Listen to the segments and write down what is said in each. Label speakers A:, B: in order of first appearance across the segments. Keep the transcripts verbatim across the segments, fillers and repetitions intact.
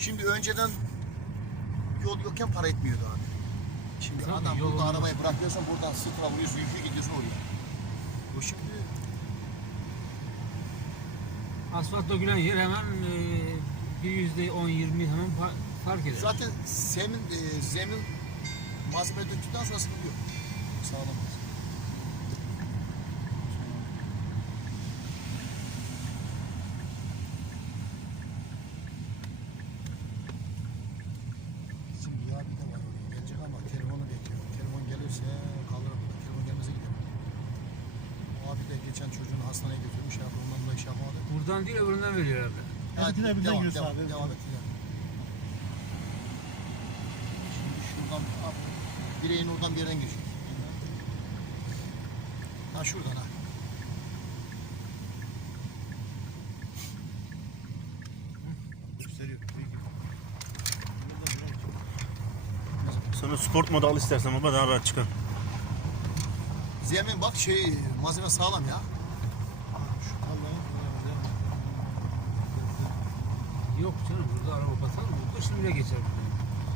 A: Şimdi önceden yol yokken para etmiyordu abi. Şimdi
B: Tabii,
A: adam
B: yol
A: burada
B: olmaz.
A: arabayı bırakıyorsan buradan sıfıra vuruyorsun, yükü gidiyorsun oraya. O şimdi
B: Asfalt dökülen yer hemen e, bir yüzde on yirmi hemen fa- fark eder.
A: zaten zemin, e, zemin malzeme döktükten sonra sıkıntı yok. Sağlam. Bizim bir abi de var oraya gelecek ama telefonu bekliyor. Telefon gelirse kalır burada. Telefon gelmese gider. O abi de geçen çocuğunu hastaneye götürmüş abi. Ondan da iş yapamadı.
B: Buradan değil öbüründen veriyor herhalde.
A: Hadi
C: yine birden
A: devam,
C: giriyorsun
A: devam,
C: abi.
A: devam et. Şimdi şuradan abi, bireyin oradan bir yerden geçiyor. Ha şuradan ha.
C: Gösteriyor.
D: Sana sport modu al istersen baba daha rahat çıkar.
A: Zemin bak şey malzeme sağlam ya.
C: Şu Allah'ın
B: Yok canım burada araba batar mı? Kışın bile geçer buradan.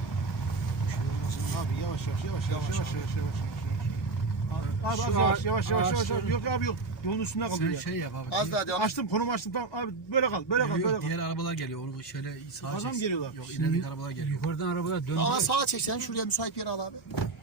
C: abi yavaş yavaş yavaş yavaş yavaş yavaş yavaş yavaş. Abi
B: Şu
C: az yavaş
B: ağaç-
C: yavaş yavaş yavaş.
B: ağaçların-
C: Yok abi yok. Yolun üstünde
E: Sen
C: kalıyor ya.
E: şey yap abi.
A: Az daha devam et.
C: Açtım konumu açtım tamam abi böyle kal böyle kal
E: Yok,
C: böyle
E: yok,
C: kal.
E: diğer arabalar geliyor. Onu şöyle sağa
C: Adam
E: çeksin.
C: geliyorlar.
E: Yok
B: Şimdi
E: ilerideki arabalar geliyor.
B: Yukarıdan arabalar döndü.
A: Ama sağa çek sen şuraya müsait bir yere al abi.